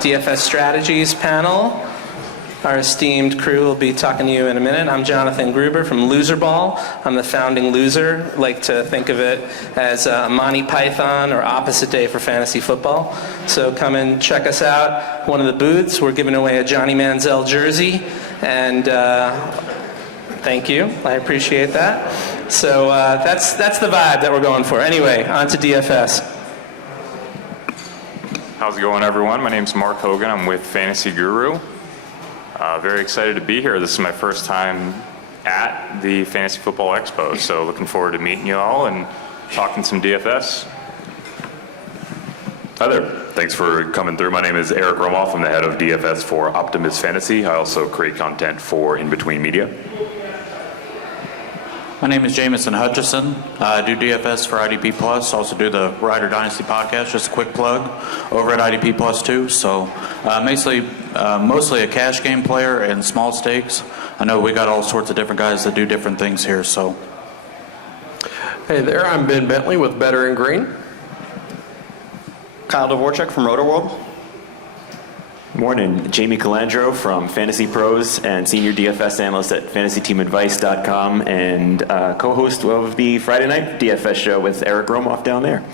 DFS Strategies panel. Our esteemed crew will be talking to you in a minute. I'm Jonathan Gruber from Loser Ball. I'm the founding loser. Like to think of it as Monty Python or opposite day for fantasy football. So come and check us out. One of the booths, we're giving away a Johnny Manziel jersey. And thank you. I appreciate that. So that's the vibe that we're going for. Anyway, on to DFS. How's it going, everyone? My name's Mark Hogan. I'm with Fantasy Guru. Very excited to be here. This is my first time at the Fantasy Football Expo, so looking forward to meeting you all and talking some DFS. Hi there. Thanks for coming through. My name is Eric Romoff. I'm the head of DFS for Optimus Fantasy. I also create content for In Between Media. My name is Jameson Hutchinson. I do DFS for IDP Plus. Also do the Rider Dynasty podcast. Just a quick plug over at IDP Plus too. So mostly a cash game player and small stakes. I know we got all sorts of different guys that do different things here. So. Hey there, I'm Bentley with Bettor and Green. Dvorchak from RotoWorld. Morning, Jamie Calandro from Fantasy Pros and Senior DFS Analyst at FantasyTeamAdvice.com and co-host of the Friday Night DFS show with Eric Romoff down there.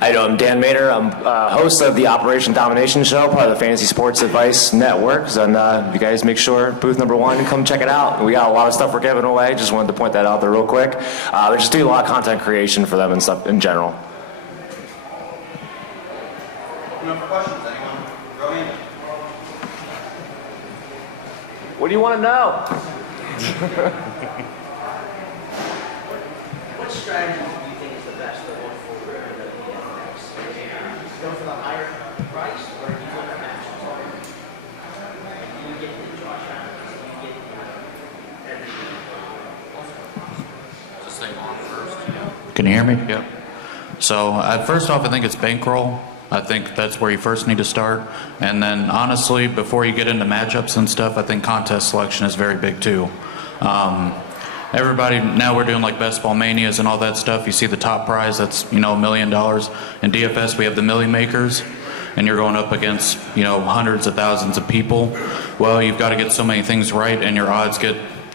Hi, I'm Dan Mader. I'm host of the Operation Domination Show, part of the Fantasy Sports Advice Network. And you guys make sure, booth number 1, come check it out. We got a lot of stuff we're giving away. Just wanted to point that out there real quick. We're just doing a lot of content creation for them and stuff in general. No questions, anyone? Brilliant. What do you want to know? What strategy do you think is the best for going forward in the DFS? Go for the higher price, or do you go for matches? Do you get the Dvorchak? Do you get everything? Just say on first. Can you hear me? Yep. So first off, I think it's bankroll. I think that's where you first need to start. And then honestly, before you get into matchups and stuff, I think contest selection is very big too. Everybody, now we're doing like best ball manias and all that stuff. You see the top prize, that's, $1 million. In DFS, we have the Millie Makers, and you're going up against, hundreds of thousands of people. Well, you've got to get so many things right, and your odds get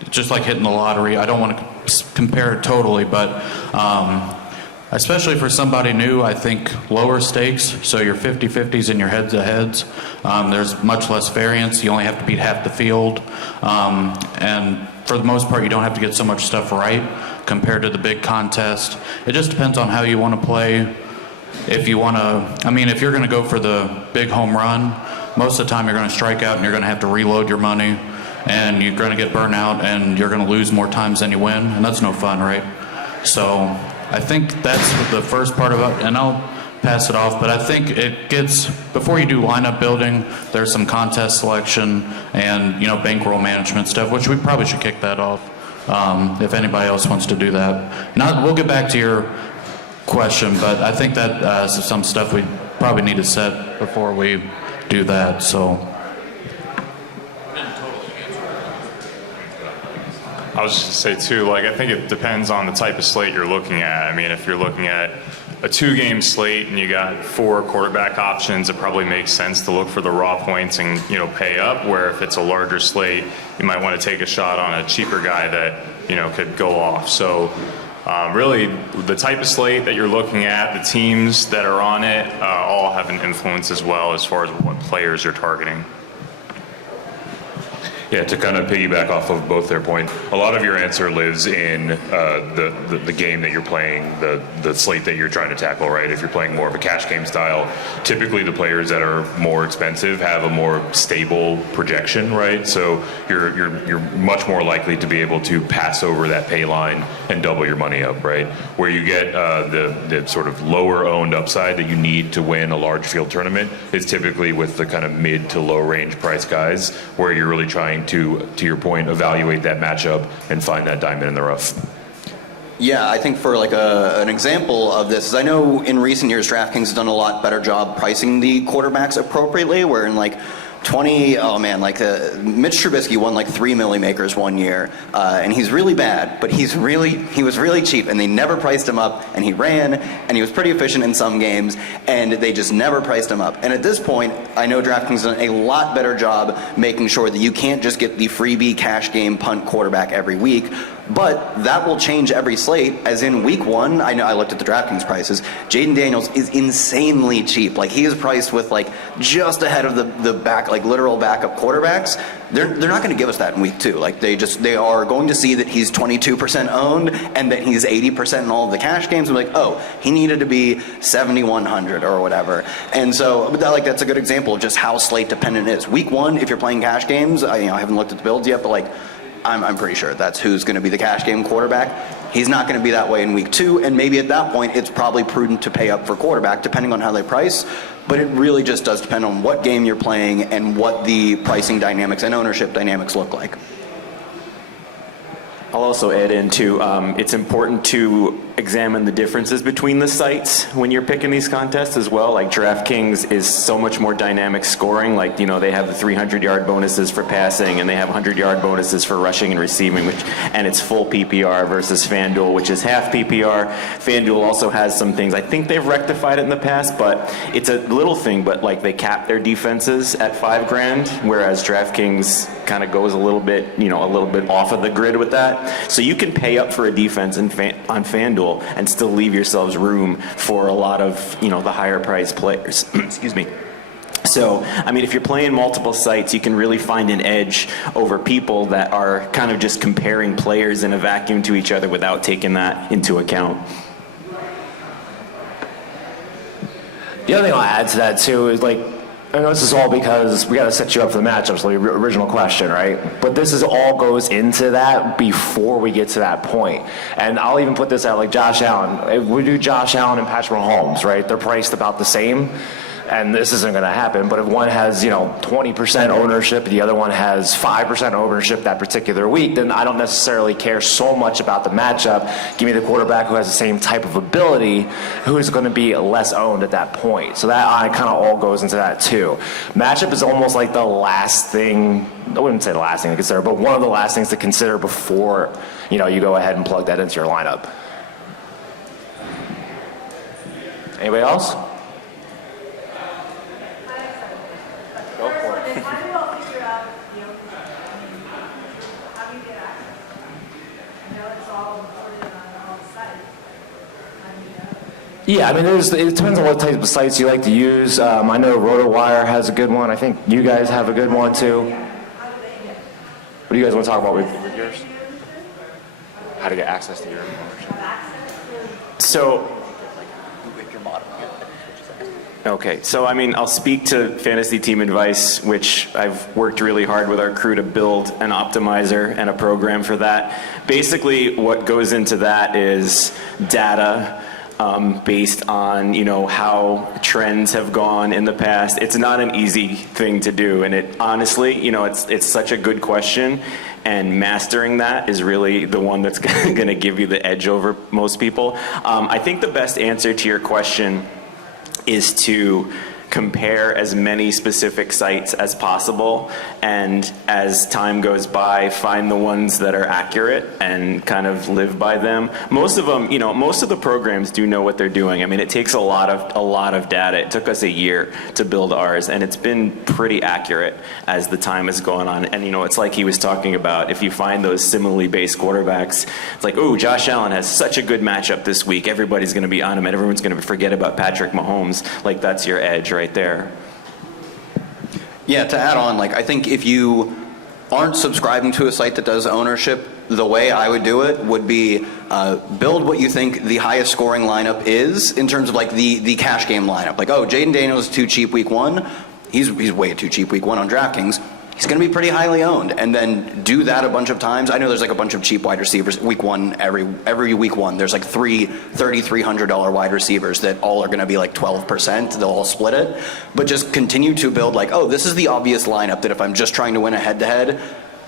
just like hitting the lottery. I don't want to compare it totally, but especially for somebody new, I think lower stakes, so your 50-50s and your heads-to-heads, there's much less variance. You only have to beat half the field. And for the most part, you don't have to get so much stuff right compared to the big contest. It just depends on how you want to play. If you want to, if you're going to go for the big home run, most of the time you're going to strike out and you're going to have to reload your money, and you're going to get burnt out, and you're going to lose more times than you win, and that's no fun, right? So I think that's the first part of it, and I'll pass it off, but I think it gets, before you do lineup building, there's some contest selection and, bankroll management stuff, which we probably should kick that off if anybody else wants to do that. We'll get back to your question, but I think that some stuff we probably need to set before we do that, so. I was just going to say, too, I think it depends on the type of slate you're looking at. If you're looking at a 2-game slate and you got 4 quarterback options, it probably makes sense to look for the raw points and, pay up, where if it's a larger slate, you might want to take a shot on a cheaper guy that, could go off. So really, the type of slate that you're looking at, the teams that are on it, all have an influence as well as far as what players you're targeting. Yeah, to kind of piggyback off of both their point, a lot of your answer lives in the game that you're playing, the slate that you're trying to tackle, right? If you're playing more of a cash game style, typically the players that are more expensive have a more stable projection, right? So you're much more likely to be able to pass over that pay line and double your money up, right? Where you get the sort of lower owned upside that you need to win a large field tournament is typically with the kind of mid to low range price guys, where you're really trying to your point, evaluate that matchup and find that diamond in the rough. Yeah, I think for an example of this is, I know in recent years DraftKings has done a lot better job pricing the quarterbacks appropriately, where in Mitch Trubisky won like 3 milli makers one year, and he's really bad, but he was really cheap, and they never priced him up, and he ran, and he was pretty efficient in some games, and they just never priced him up. And at this point, I know DraftKings has done a lot better job making sure that you can't just get the freebie cash game punt quarterback every week. But that will change every slate, as in week 1, I know I looked at the DraftKings prices, Jaden Daniels is insanely cheap. Like, he is priced with like just ahead of the back, like literal backup quarterbacks. They're not going to give us that in week 2. Like, they are going to see that he's 22% owned and that he's 80% in all of the cash games. We're like, oh, he needed to be 7,100 or whatever. And so that's a good example of just how slate dependent it is. Week 1, if you're playing cash games, I haven't looked at the builds yet, but like, I'm pretty sure that's who's going to be the cash game quarterback. He's not going to be that way in week 2, and maybe at that point it's probably prudent to pay up for quarterback depending on how they price, but it really just does depend on what game you're playing and what the pricing dynamics and ownership dynamics look like. I'll also add in too, it's important to examine the differences between the sites when you're picking these contests as well. Like, DraftKings is so much more dynamic scoring. Like, they have the 300-yard bonuses for passing, and they have 100-yard bonuses for rushing and receiving, and it's full PPR versus FanDuel, which is half PPR. FanDuel also has some things. I think they've rectified it in the past, but it's a little thing. But like, they cap their defenses at $5,000, whereas DraftKings kind of goes a little bit off of the grid with that. So you can pay up for a defense on FanDuel and still leave yourselves room for a lot of, the higher priced players. Excuse me. So, if you're playing multiple sites, you can really find an edge over people that are kind of just comparing players in a vacuum to each other without taking that into account. The other thing I'll add to that too is I know this is all because we got to set you up for the matchup, so the original question, right? But this is all goes into that before we get to that point. And I'll even put this out like Josh Allen. If we do Josh Allen and Patrick Mahomes, right? They're priced about the same. And this isn't going to happen, but if one has, 20% ownership, the other one has 5% ownership that particular week, then I don't necessarily care so much about the matchup. Give me the quarterback who has the same type of ability, who is going to be less owned at that point. So that kind of all goes into that too. Matchup is almost like the last thing, I wouldn't say the last thing to consider, but one of the last things to consider before, you go ahead and plug that into your lineup. Anybody else? Yeah, it depends on what type of sites you like to use. I know RotoWire has a good one. I think you guys have a good one too. What do you guys want to talk about with yours? How to get access to your membership. So I'll speak to Fantasy Team Advice, which I've worked really hard with our crew to build an optimizer and a program for that. Basically, what goes into that is data based on how trends have gone in the past. It's not an easy thing to do, and it honestly, it's such a good question, and mastering that is really the one that's going to give you the edge over most people. I think the best answer to your question is to compare as many specific sites as possible, and as time goes by, find the ones that are accurate and kind of live by them. Most of them, most of the programs do know what they're doing. It takes a lot of data. It took us a year to build ours, and it's been pretty accurate as the time has gone on. And it's like he was talking about, if you find those similarly based quarterbacks, it's like, oh, Josh Allen has such a good matchup this week, everybody's going to be on him and everyone's going to forget about Patrick Mahomes. Like, that's your edge right there. Yeah, to add on, I think if you aren't subscribing to a site that does ownership, the way I would do it would be build what you think the highest scoring lineup is in terms of the cash game lineup. Jaden Daniels is too cheap week 1. He's way too cheap week 1 on DraftKings. He's going to be pretty highly owned, and then do that a bunch of times. I know there's a bunch of cheap wide receivers week 1. Every week 1 there's three $3,300 wide receivers that all are going to be 12%. They'll all split it, but just continue to build this is the obvious lineup that if I'm just trying to win a head-to-head,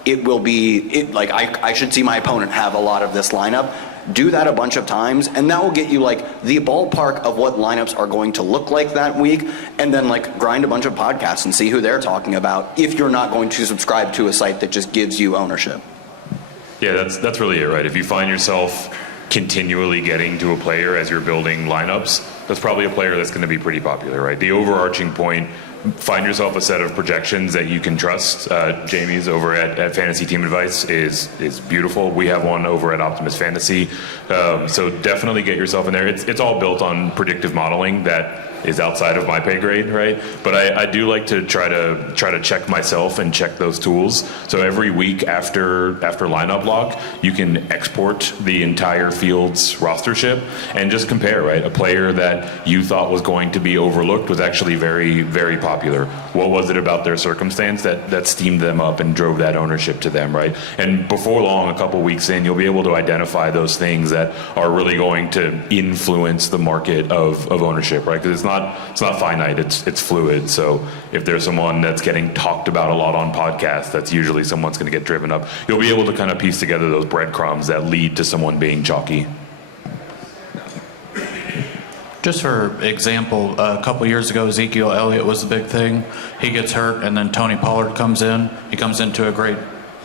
it will be I should see my opponent have a lot of this lineup, do that a bunch of times, and that will get you like the ballpark of what lineups are going to look like that week, and then like grind a bunch of podcasts and see who they're talking about if you're not going to subscribe to a site that just gives you ownership. Yeah, that's really it, right? If you find yourself continually getting to a player as you're building lineups, that's probably a player that's going to be pretty popular, right? The overarching point, find yourself a set of projections that you can trust. Jamie's over at Fantasy Team Advice is beautiful. We have one over at Optimus Fantasy. So definitely get yourself in there. It's all built on predictive modeling that is outside of my pay grade, right? But I do like to try to check myself and check those tools. So every week after lineup lock, you can export the entire field's rostership and just compare, right? A player that you thought was going to be overlooked was actually very, very popular. What was it about their circumstance that steamed them up and drove that ownership to them, right? And before long, a couple weeks in, you'll be able to identify those things that are really going to influence the market of ownership, right? Because it's not finite, it's fluid. So if there's someone that's getting talked about a lot on podcasts, that's usually someone's going to get driven up. You'll be able to kind of piece together those breadcrumbs that lead to someone being chalky. Just for example, a couple years ago, Ezekiel Elliott was the big thing. He gets hurt, and then Tony Pollard comes in. He comes into a great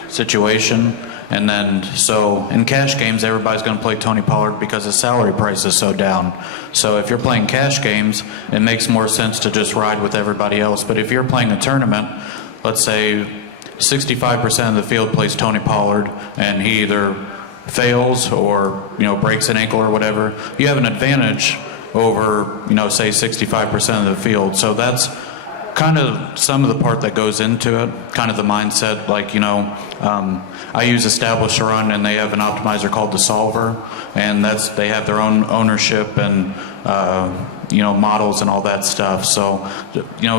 situation. And then, so in cash games, everybody's going to play Tony Pollard because his salary price is so down. So if you're playing cash games, it makes more sense to just ride with everybody else. But if you're playing a tournament, let's say 65% of the field plays Tony Pollard, and he either fails or breaks an ankle or whatever, you have an advantage over say 65% of the field. So that's kind of some of the part that goes into it, kind of the mindset. Like I use Established Run, and they have an optimizer called the Solver, and they have their own ownership and models and all that stuff. So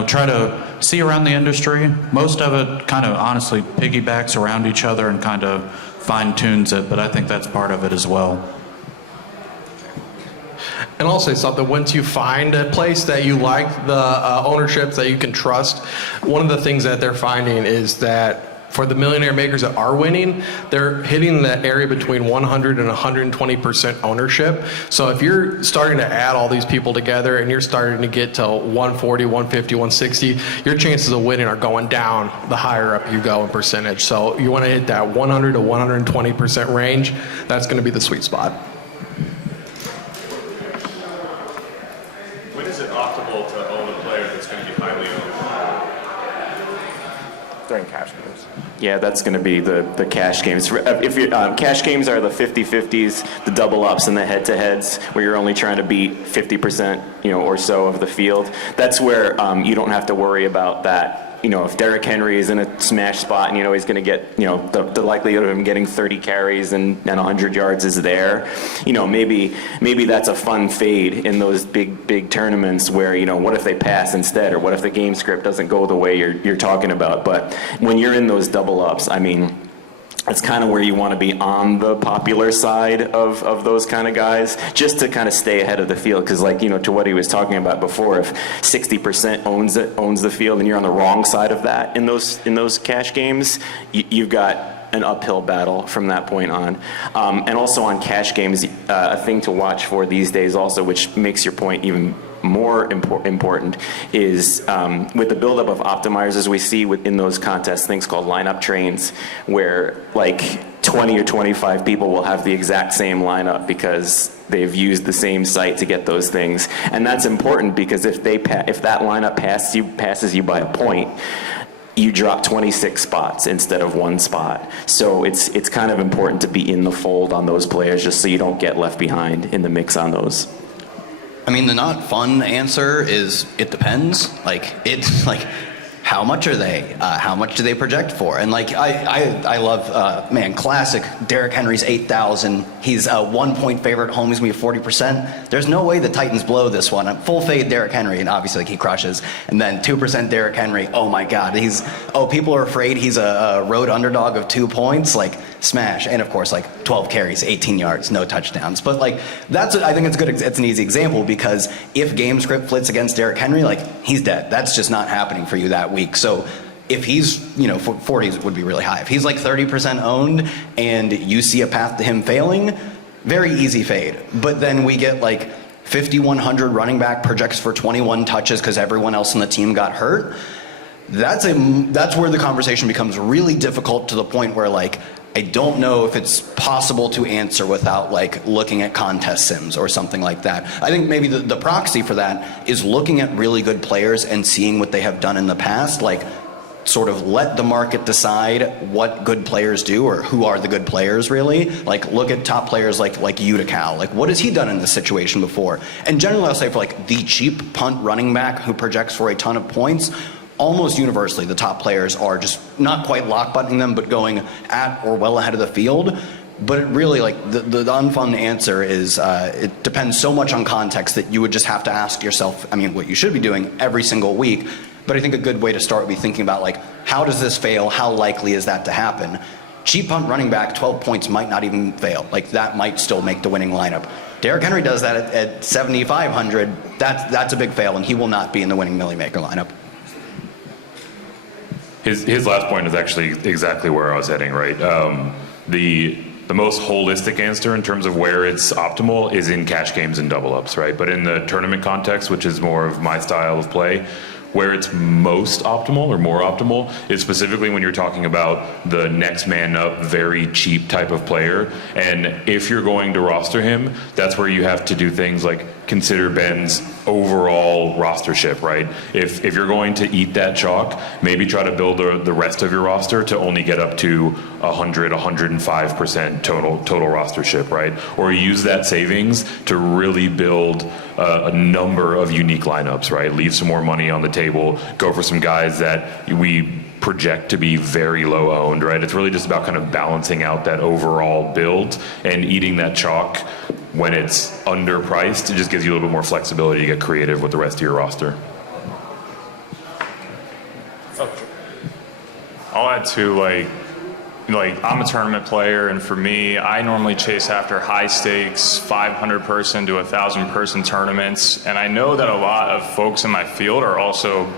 try to see around the industry. Most of it kind of honestly piggybacks around each other and kind of fine tunes it, but I think that's part of it as well. And I'll say something, once you find a place that you like, the ownerships that you can trust, one of the things that they're finding is that for the millionaire makers that are winning, they're hitting that area between 100 and 120% ownership. So if you're starting to add all these people together and you're starting to get to 140, 150, 160, your chances of winning are going down the higher up you go in percentage. So you want to hit that 100 to 120% range. That's going to be the sweet spot. When is it optimal to own a player that's going to be highly owned? During cash games. Yeah, that's going to be the cash games. If you cash games are the 50-50s, the double ups, and the head-to-heads, where you're only trying to beat 50%, or so of the field. That's where you don't have to worry about that. If Derrick Henry is in a smash spot and he's going to get, the likelihood of him getting 30 carries and 100 yards is there. Maybe that's a fun fade in those big tournaments where, what if they pass instead, or what if the game script doesn't go the way you're talking about. But when you're in those double ups, that's kind of where you want to be on the popular side of those kind of guys, just to kind of stay ahead of the field. Because to what he was talking about before, if 60% owns the field and you're on the wrong side of that in those cash games, you've got an uphill battle from that point on. And also on cash games, a thing to watch for these days also, which makes your point even more important, is with the buildup of optimizers we see within those contests, things called lineup trains, where 20 or 25 people will have the exact same lineup because they've used the same site to get those things. And that's important because if that lineup passes you by a point, you drop 26 spots instead of one spot. So it's kind of important to be in the fold on those players, just so you don't get left behind in the mix on those. The not fun answer is it depends. How much are they? How much do they project for? And I love, classic Derrick Henry's 8,000. He's a 1 point favorite. Home is going to be 40%. There's no way the Titans blow this one. Full fade Derrick Henry, and obviously he crushes. And then 2% Derrick Henry. Oh my God, people are afraid he's a road underdog of 2 points. Smash. And of course 12 carries, 18 yards, no touchdowns. But I think it's an easy example, because if game script flits against Derrick Henry, he's dead. That's just not happening for you that week. So if he's, 40 would be really high. If he's 30% owned and you see a path to him failing, very easy fade. But then we get like 5,100 running back projects for 21 touches because everyone else on the team got hurt. That's where the conversation becomes really difficult, to the point where like I don't know if it's possible to answer without like looking at contest sims or something like that. I think maybe the proxy for that is looking at really good players and seeing what they have done in the past, like sort of let the market decide what good players do, or who are the good players really. Like look at top players like Utica. Like what has he done in this situation before? And generally I'll say for like the cheap punt running back who projects for a ton of points, almost universally the top players are just not quite lock buttoning them, but going at or well ahead of the field. But it really, like the unfun answer is it depends so much on context that you would just have to ask yourself, I mean, what you should be doing every single week. But I think a good way to start would be thinking about like, how does this fail? How likely is that to happen? Cheap punt running back, 12 points might not even fail. Like that might still make the winning lineup. Derrick Henry does that at 7,500. That's a big fail, and he will not be in the winning Millie Maker lineup. His last point is actually exactly where I was heading, right? The most holistic answer in terms of where it's optimal is in cash games and double ups, right? But in the tournament context, which is more of my style of play, where it's most optimal or more optimal is specifically when you're talking about the next man up, very cheap type of player. And if you're going to roster him, that's where you have to do things like consider Ben's overall rostership, right? If you're going to eat that chalk, maybe try to build the rest of your roster to only get up to 100, 105% total rostership, right? Or use that savings to really build a number of unique lineups, right? Leave some more money on the table, go for some guys that we project to be very low owned, right? It's really just about kind of balancing out that overall build, and eating that chalk when it's underpriced. It just gives you a little bit more flexibility to get creative with the rest of your roster. I'll add to like I'm a tournament player, and for me, I normally chase after high stakes 500 person to 1,000 person tournaments, and I know that a lot of folks in my field are also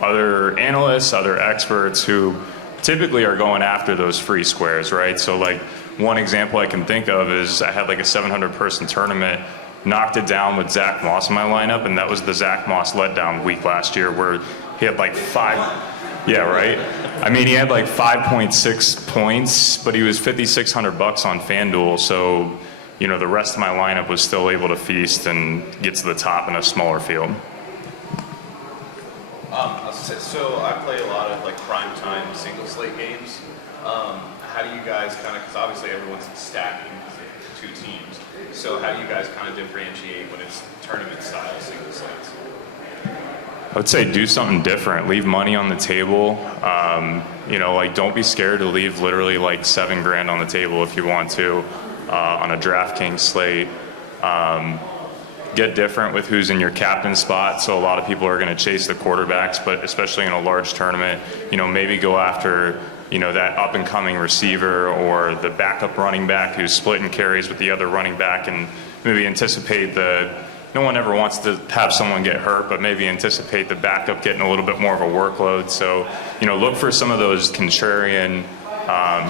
other analysts, other experts who typically are going after those free squares, right? So like one example I can think of is I had like a 700 person tournament, knocked it down with Zach Moss in my lineup, and that was the Zach Moss letdown week last year where he had like yeah, right? I mean, he had like 5.6 points, but he was $5,600 on FanDuel, so you know the rest of my lineup was still able to feast and get to the top in a smaller field. So I play a lot of like prime time single slate games. How do you guys kind of, because obviously everyone's stacking two teams, so how do you guys kind of differentiate when it's tournament style single slates? I would say do something different. Leave money on the table. You know, like don't be scared to leave literally like $7,000 on the table if you want to on a DraftKings slate. Get different with who's in your captain spot. So a lot of people are going to chase the quarterbacks, but especially in a large tournament, you know, maybe go after, you know, that up and coming receiver or the backup running back who's splitting carries with the other running back, and maybe anticipate no one ever wants to have someone get hurt, but maybe anticipate the backup getting a little bit more of a workload. So, you know, look for some of those contrarian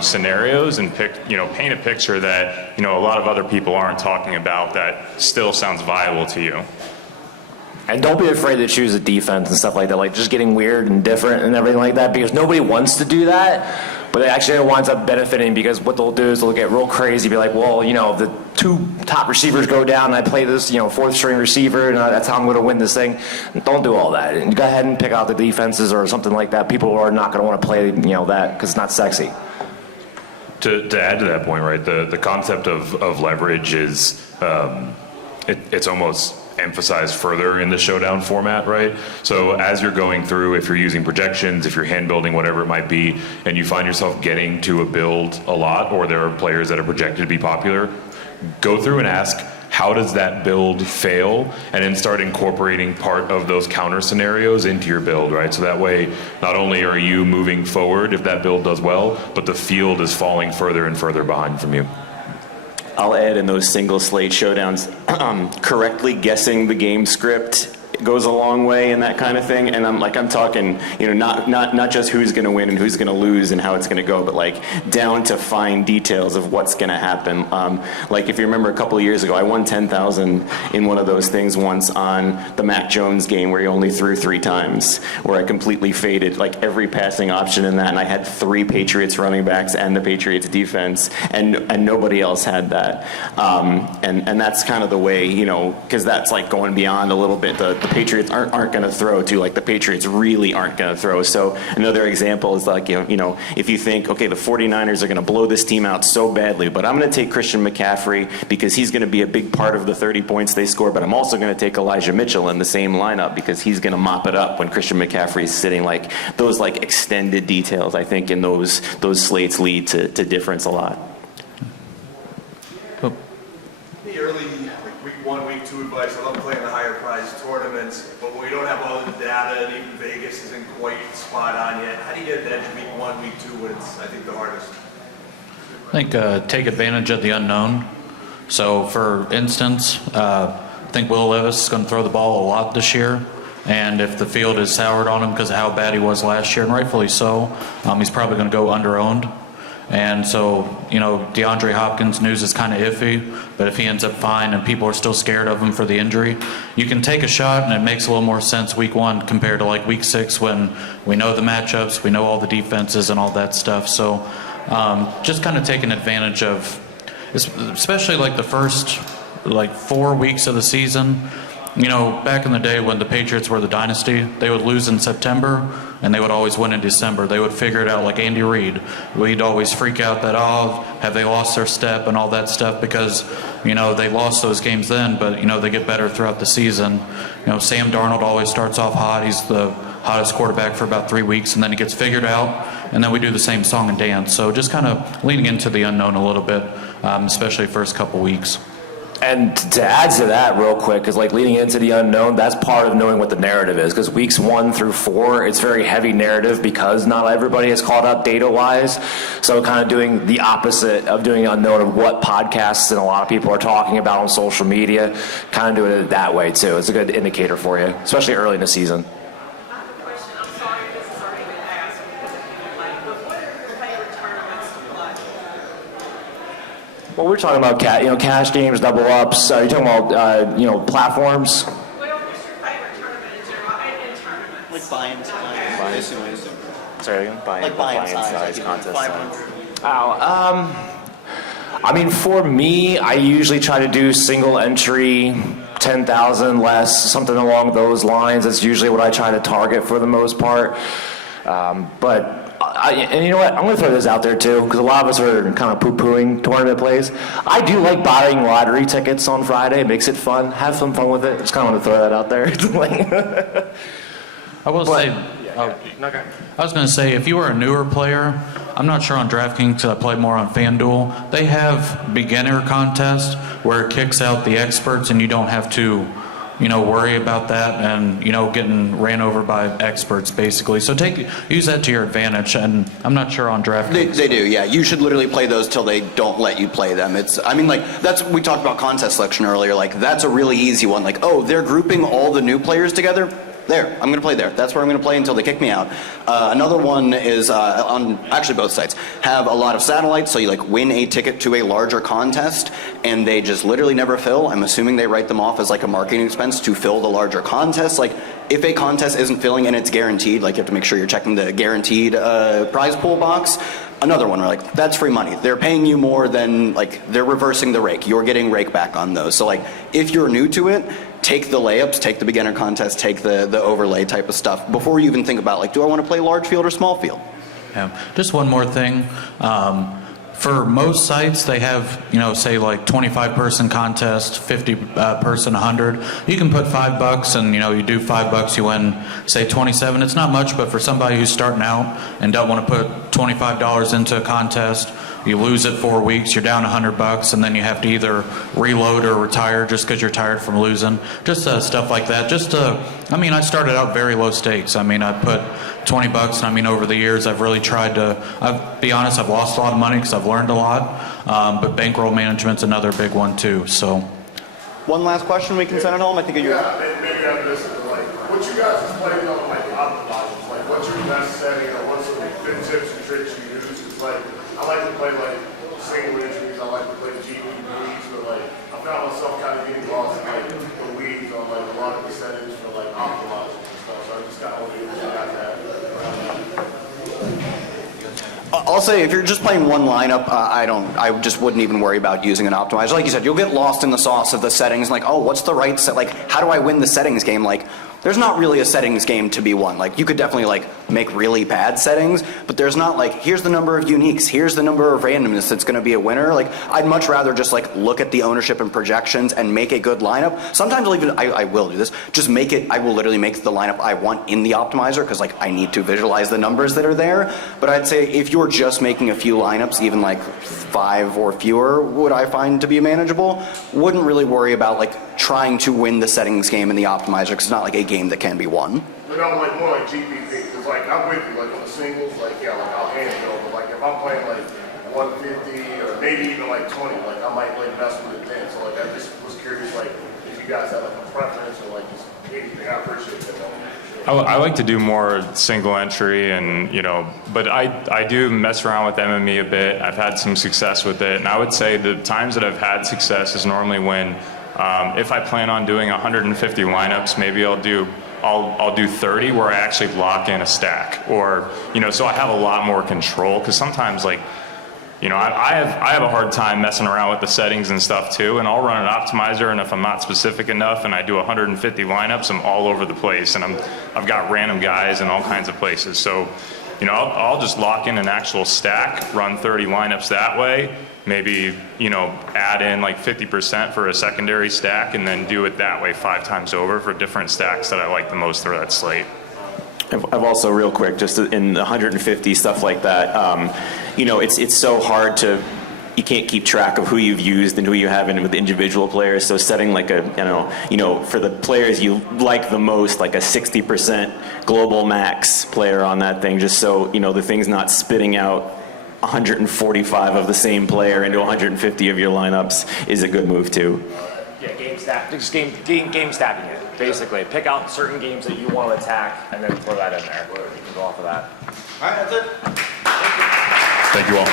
scenarios and paint a picture that, you know, a lot of other people aren't talking about that still sounds viable to you. And don't be afraid to choose a defense and stuff like that, like just getting weird and different and everything like that, because nobody wants to do that, but it actually winds up benefiting, because what they'll do is they'll get real crazy, be like, well, you know, the two top receivers go down and I play this, you know, fourth string receiver and that's how I'm going to win this thing. Don't do all that. And go ahead and pick out the defenses or something like that. People are not going to want to play, you know, that because it's not sexy. To add to that point, right, the concept of leverage is it's almost emphasized further in the showdown format, right? So as you're going through, if you're using projections, if you're hand building, whatever it might be, and you find yourself getting to a build a lot, or there are players that are projected to be popular, go through and ask, how does that build fail? And then start incorporating part of those counter scenarios into your build, right? So that way, not only are you moving forward if that build does well, but the field is falling further and further behind from you. I'll add in those single slate showdowns, correctly guessing the game script goes a long way in that kind of thing. And I'm talking, not just who's going to win and who's going to lose and how it's going to go, but like down to fine details of what's going to happen. Like if you remember a couple of years ago, I won $10,000 in one of those things once on the Mac Jones game where he only threw 3 times, where I completely faded like every passing option in that, and I had 3 Patriots running backs and the Patriots defense, and nobody else had that. And that's kind of the way, because that's like going beyond a little bit. The Patriots aren't going to throw too. Like the Patriots really aren't going to throw. So another example is like, if you think, okay, the 49ers are going to blow this team out so badly, but I'm going to take Christian McCaffrey because he's going to be a big part of the 30 points they score, but I'm also going to take Elijah Mitchell in the same lineup because he's going to mop it up when Christian McCaffrey is sitting. Like those like extended details, I think in those slates lead to difference a lot. The early week 1, week 2 advice, I love playing the higher prize tournaments, but when we don't have all the data and even Vegas isn't quite spot on yet, how do you get an edge week 1, week 2 when it's, I think, the hardest? I think take advantage of the unknown. So for instance, I think Will Levis is going to throw the ball a lot this year. And if the field is soured on him because of how bad he was last year, and rightfully so, he's probably going to go under-owned. And so, DeAndre Hopkins' news is kind of iffy, but if he ends up fine and people are still scared of him for the injury, you can take a shot, and it makes a little more sense week 1 compared to like week 6 when we know the matchups, we know all the defenses and all that stuff. So just kind of taking advantage of, especially like the first 4 weeks of the season. Back in the day when the Patriots were the dynasty, they would lose in September and they would always win in December. They would figure it out like Andy Reid. We'd always freak out that, have they lost their step and all that stuff because, they lost those games then, but, they get better throughout the season. Sam Darnold always starts off hot. He's the hottest quarterback for about 3 weeks, and then he gets figured out, and then we do the same song and dance. So just kind of leaning into the unknown a little bit, especially first couple weeks. And to add to that real quick, because like leading into the unknown, that's part of knowing what the narrative is. Because weeks 1 through 4, it's very heavy narrative because not everybody is caught up data-wise. So kind of doing the opposite of doing unknown of what podcasts and a lot of people are talking about on social media, kind of doing it that way too. It's a good indicator for you, especially early in the season. Well, we're talking about cash games, double ups. You're talking about platforms. Well, what's your favorite tournament in general? In tournaments. Like buy-in size. Buy-in. I assume. Sorry, buy-in size contest. 500. For me, I usually try to do single entry, 10,000 less, something along those lines. That's usually what I try to target for the most part. And you know what? I'm going to throw this out there too, because a lot of us are kind of poo-pooing tournament plays. I do like buying lottery tickets on Friday. It makes it fun. Have some fun with it. Just kind of want to throw that out there. I will say, I was going to say, if you are a newer player, I'm not sure on DraftKings because I play more on FanDuel. They have beginner contests where it kicks out the experts and you don't have to worry about that and, getting ran over by experts, basically. So use that to your advantage, and I'm not sure on DraftKings. They do, yeah. You should literally play those till they don't let you play them. We talked about contest selection earlier. Like, that's a really easy one. Like, they're grouping all the new players together. There, I'm going to play there. That's where I'm going to play until they kick me out. Another one is on actually both sites have a lot of satellites, so you win a ticket to a larger contest, and they just literally never fill. I'm assuming they write them off as a marketing expense to fill the larger contest. If a contest isn't filling and it's guaranteed, you have to make sure you're checking the guaranteed prize pool box. Another one, that's free money. They're paying you more than, they're reversing the rake. You're getting rake back on those. So, if you're new to it, take the layups, take the beginner contest, take the overlay type of stuff before you even think about, do I want to play large field or small field? Yeah. Just one more thing. For most sites, they have, say 25-person contest, 50-person 100. You can put $5 and, you do $5, you win, say 27. It's not much, but for somebody who's starting out and don't want to put $25 into a contest, you lose it 4 weeks, you're down $100, and then you have to either reload or retire just because you're tired from losing. Just stuff like that. I started out very low stakes. I put $20, and over the years, I've really tried to, I'll be honest, I've lost a lot of money because I've learned a lot, but bankroll management's another big one too, so. one last question we can send it home. I think you. Yeah, maybe I'm missing, like, what you guys is playing on, like, optimizers, like, what's your best setting, or what's the good tips and tricks you use? It's like, I like to play, like, single entries, I like to play GPPs, but, like, I found myself kind of getting lost in, like, the weeds on, like, a lot of the settings for, like, optimizers and stuff, so I just kind of want to get what you guys have around that. I'll say if you're just playing one lineup, I just wouldn't even worry about using an optimizer. Like you said, you'll get lost in the sauce of the settings. Like, oh, what's the right set? Like, how do I win the settings game? Like, there's not really a settings game to be won. Like, you could definitely like make really bad settings, but there's not like, here's the number of uniques, here's the number of randomness that's going to be a winner. Like, I'd much rather just like look at the ownership and projections and make a good lineup. Sometimes I'll even, I will do this, just make it, I will literally make the lineup I want in the optimizer because like I need to visualize the numbers that are there. But I'd say if you're just making a few lineups, even like 5 or fewer, would I find to be manageable. Wouldn't really worry about like trying to win the settings game in the optimizer because it's not like a game that can be won. But I'm like more like GPP, because like I'm with you, like on the singles, like yeah, like I'll hand it over. Like if I'm playing like 150 or maybe even like 20, like I might like mess with it then. So like I just was curious, like if you guys have like a preference or like just anything. I appreciate that. I like to do more single entry and, you know, but I do mess around with MME a bit. I've had some success with it. And I would say the times that I've had success is normally when, if I plan on doing 150 lineups, maybe I'll do 30 where I actually lock in a stack, or, you know, so I have a lot more control. Because sometimes, like, you know, I have a hard time messing around with the settings and stuff too, and I'll run an optimizer, and if I'm not specific enough and I do 150 lineups, I'm all over the place, and I've got random guys in all kinds of places. So, you know, I'll just lock in an actual stack, run 30 lineups that way, maybe, you know, add in like 50% for a secondary stack, and then do it that way 5 times over for different stacks that I like the most for that slate. I've also, real quick, just in the 150, stuff like that, you know, it's so hard to, you can't keep track of who you've used and who you haven't with individual players, so setting like a, you know, for the players you like the most, like a 60% global max player on that thing, just so, you know, the thing's not spitting out 145 of the same player into 150 of your lineups is a good move too. Yeah, game stacking it. Basically, pick out certain games that you want to attack and then throw that in there. You can go off of that. All right, that's it. Thank you all.